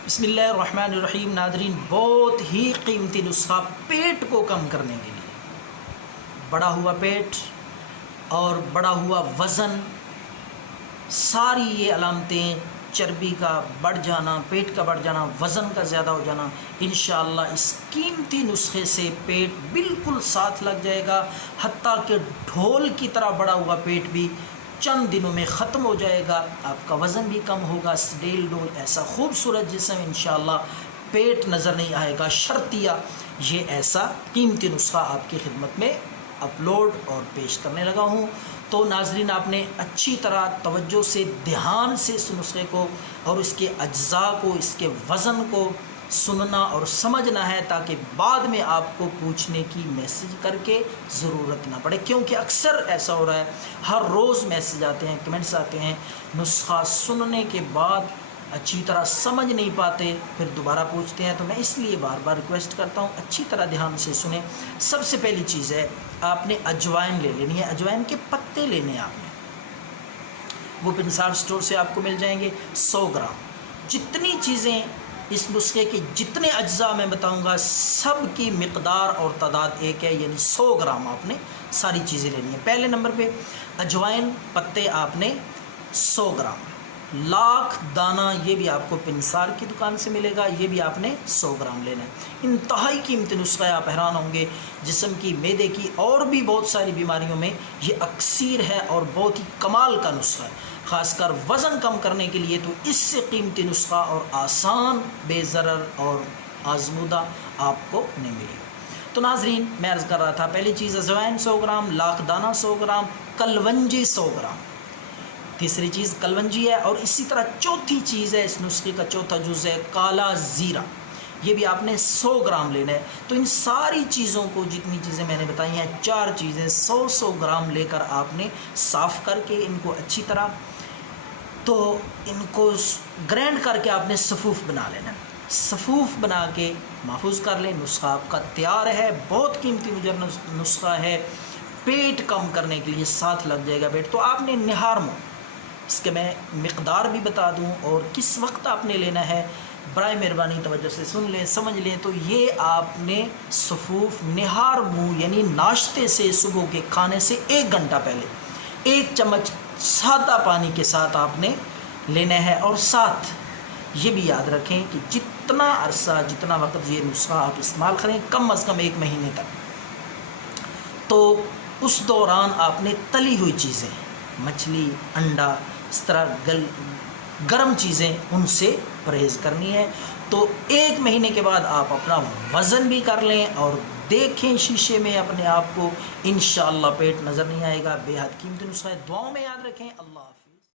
بسم اللہ الرحمن الرحیم۔ ناظرین، بہت ہی قیمتی نسخہ پیٹ کو کم کرنے کے لیے، بڑا ہوا پیٹ اور بڑا ہوا وزن، ساری یہ علامتیں، چربی کا بڑھ جانا، پیٹ کا بڑھ جانا، وزن کا زیادہ ہو جانا، انشاءاللہ اس قیمتی نسخے سے پیٹ بالکل ساتھ لگ جائے گا، حتیٰ کہ ڈھول کی طرح بڑا ہوا پیٹ بھی چند دنوں میں ختم ہو جائے گا، آپ کا وزن بھی کم ہوگا، ڈیل ڈول ایسا خوبصورت جسم انشاءاللہ، پیٹ نظر نہیں آئے گا، شرطیہ یہ ایسا قیمتی نسخہ آپ کی خدمت میں اپلوڈ اور پیش کرنے لگا ہوں۔ تو ناظرین، آپ نے اچھی طرح توجہ سے، دھیان سے اس نسخے کو اور اس کے اجزاء کو، اس کے وزن کو سننا اور سمجھنا ہے، تاکہ بعد میں آپ کو پوچھنے کی میسج کر کے ضرورت نہ پڑے، کیونکہ اکثر ایسا ہو رہا ہے، ہر روز میسج آتے ہیں، کمنٹس آتے ہیں، نسخہ سننے کے بعد اچھی طرح سمجھ نہیں پاتے، پھر دوبارہ پوچھتے ہیں۔ تو میں اس لیے بار بار ریکویسٹ کرتا ہوں، اچھی طرح دھیان سے سنیں۔ سب سے پہلی چیز ہے، آپ نے اجوائن لے لینی ہے، اجوائن کے پتے لینے ہیں آپ نے، وہ پنسار سٹور سے آپ کو مل جائیں گے، 100 گرام۔ جتنی چیزیں اس نسخے کے جتنے اجزاء میں بتاؤں گا، سب کی مقدار اور تعداد ایک ہے، یعنی 100 گرام آپ نے ساری چیزیں لینی ہیں۔ پہلے نمبر پہ اجوائن پتے آپ نے 100 گرام، لاکھ دانہ یہ بھی آپ کو پنسار کی دکان سے ملے گا، یہ بھی آپ نے 100 گرام لینا ہے۔ انتہائی قیمتی نسخہ ہے، آپ حیران ہوں گے، جسم کی، معدے کی اور بھی بہت ساری بیماریوں میں یہ اکسیر ہے اور بہت ہی کمال کا نسخہ ہے، خاص کر وزن کم کرنے کے لیے تو اس سے قیمتی نسخہ اور آسان، بے ضرر اور آزمودہ آپ کو نہیں ملے گا۔ تو ناظرین، میں عرض کر رہا تھا، پہلی چیز اجوائن 100 گرام، لاکھ دانہ 100 گرام، کلونجی 100 گرام، تیسری چیز کلونجی ہے، اور اسی طرح چوتھی چیز ہے، اس نسخے کا چوتھا جز ہے کالا زیرہ، یہ بھی آپ نے 100 گرام لینا ہے۔ تو ان ساری چیزوں کو، جتنی چیزیں میں نے بتائی ہیں، 4 چیزیں 100 گرام لے کر آپ نے صاف کر کے ان کو اچھی طرح، تو ان کو گرینڈ کر کے آپ نے صفوف بنا لینا ہے، صفوف بنا کے محفوظ کر لیں۔ نسخہ آپ کا تیار ہے، بہت قیمتی نسخہ ہے، پیٹ کم کرنے کے لیے ساتھ لگ جائے گا پیٹ۔ تو آپ نے نہار منہ، اس کے میں مقدار بھی بتا دوں اور کس وقت آپ نے لینا ہے، برائے مہربانی توجہ سے سن لیں، سمجھ لیں۔ تو یہ آپ نے صفوف نہار منہ، یعنی ناشتے سے، صبح کے کھانے سے 1 گھنٹہ پہلے 1 چمچ سادہ پانی کے ساتھ آپ نے لینا ہے، اور ساتھ یہ بھی یاد رکھیں کہ جتنا عرصہ، جتنا وقت یہ نسخہ آپ استعمال کریں، کم از کم 1 مہینے تک، تو اس دوران آپ نے تلی ہوئی چیزیں، مچھلی، انڈا، اس طرح گرم چیزیں، ان سے پرہیز کرنی ہے۔ تو 1 مہینے کے بعد آپ اپنا وزن بھی کر لیں اور دیکھیں شیشے میں اپنے آپ کو، انشاءاللہ پیٹ نظر نہیں آئے گا۔ بے حد قیمتی نسخہ ہے، دعاؤں میں یاد رکھیں۔ اللہ حافظ۔